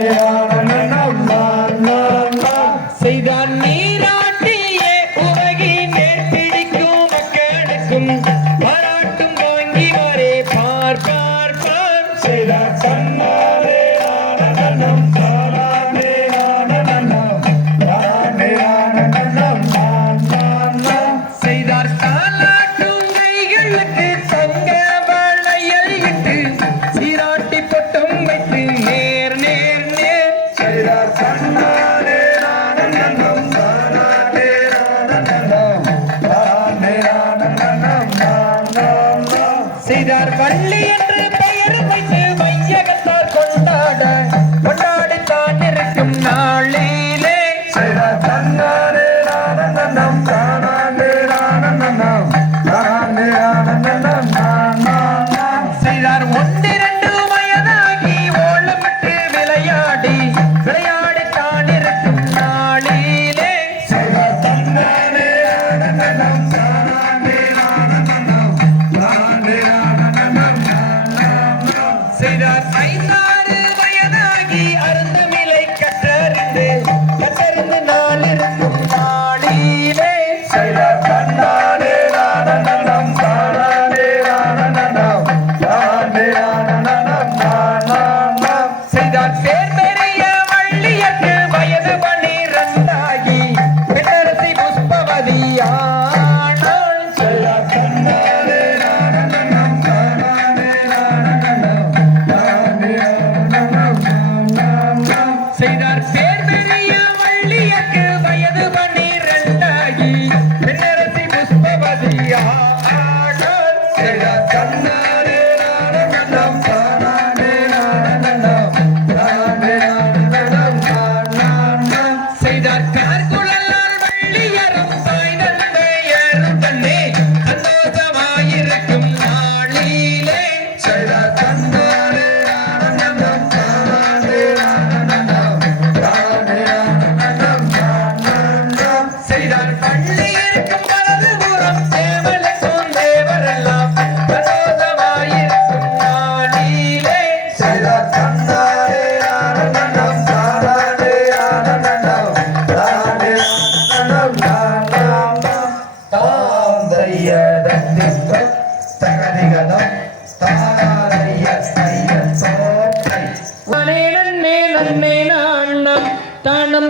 Yeah. Valli என்று பெயர்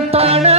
தானே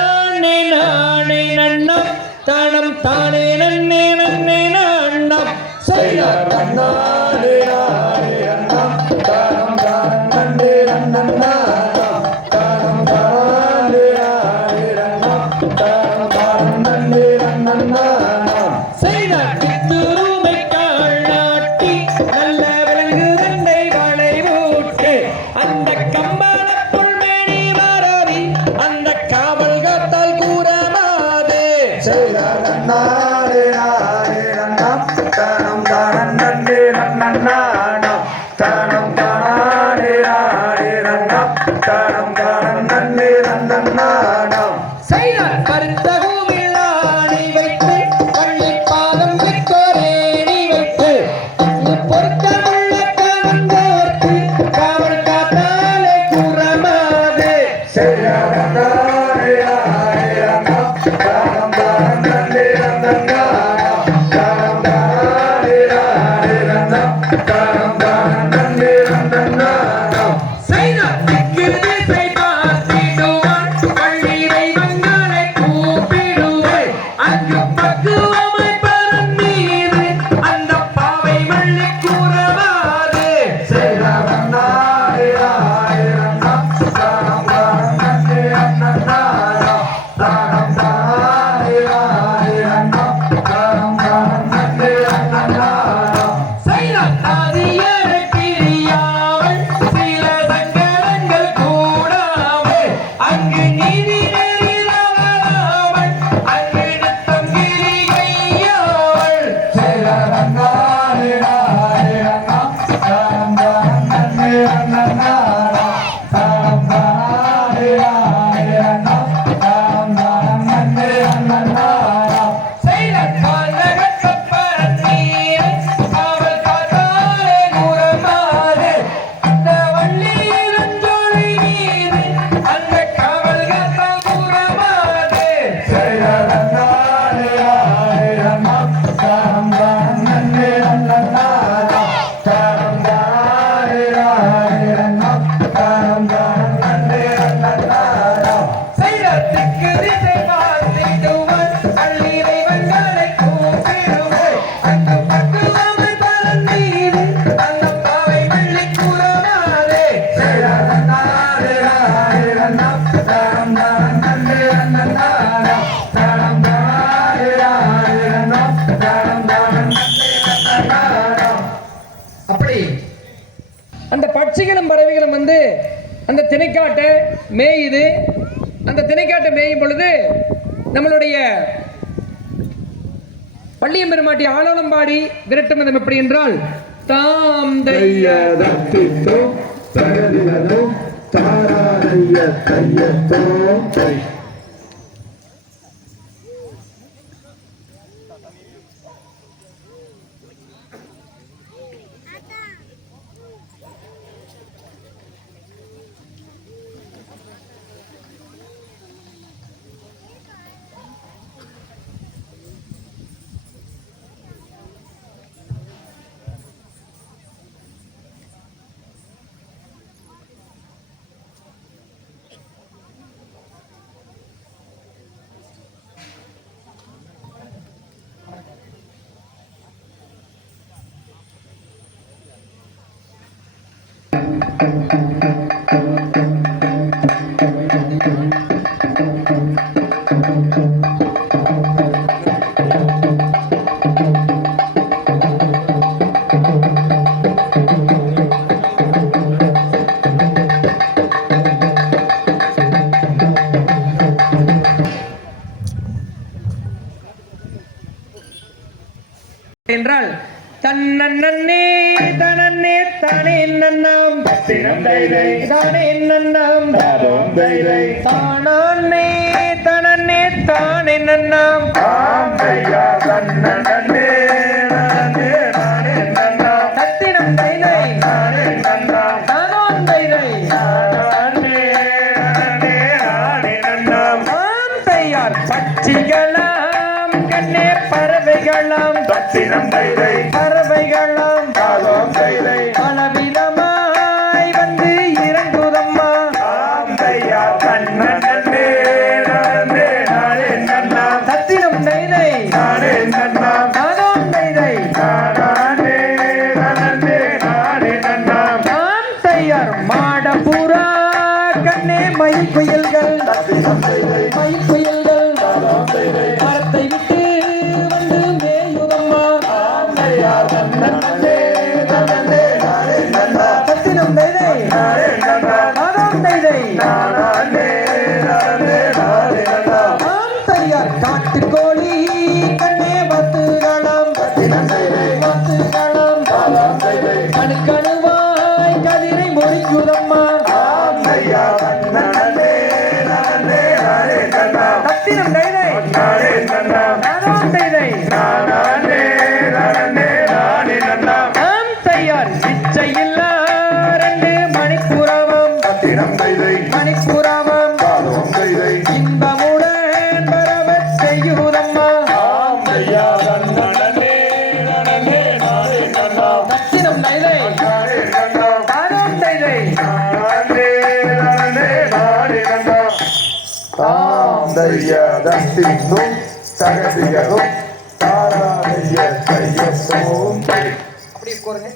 அந்த திணைக்காட்டை மேயுது. அந்த திணைக்காட்டை மேயும் பொழுது நம்மளுடைய பள்ளியம்பெருமாட்டி ஆலோலம்பாடி விரட்டும் விதம் எப்படி என்றால் தாம் தையோ தனன்னே தானே நன்னாம். தினந்தைதை தானே நன்னாம். தாரோம் தைதை தானான்னே தனன்னே தானே நன்னாம். தாம் தையா தன்னன்னே பட்சிகளாம் கண்ணே பறவைகளாம். பத்திரம் தைதை பற மயிர்புயல்கள் மரத்தை விட்டு வந்து மேயுதம்மா பத்தினம் தைதை நாதாம் தைதை தையதத்தின்னும் சகதியதும் தாராதைய அப்படியே கோருங்க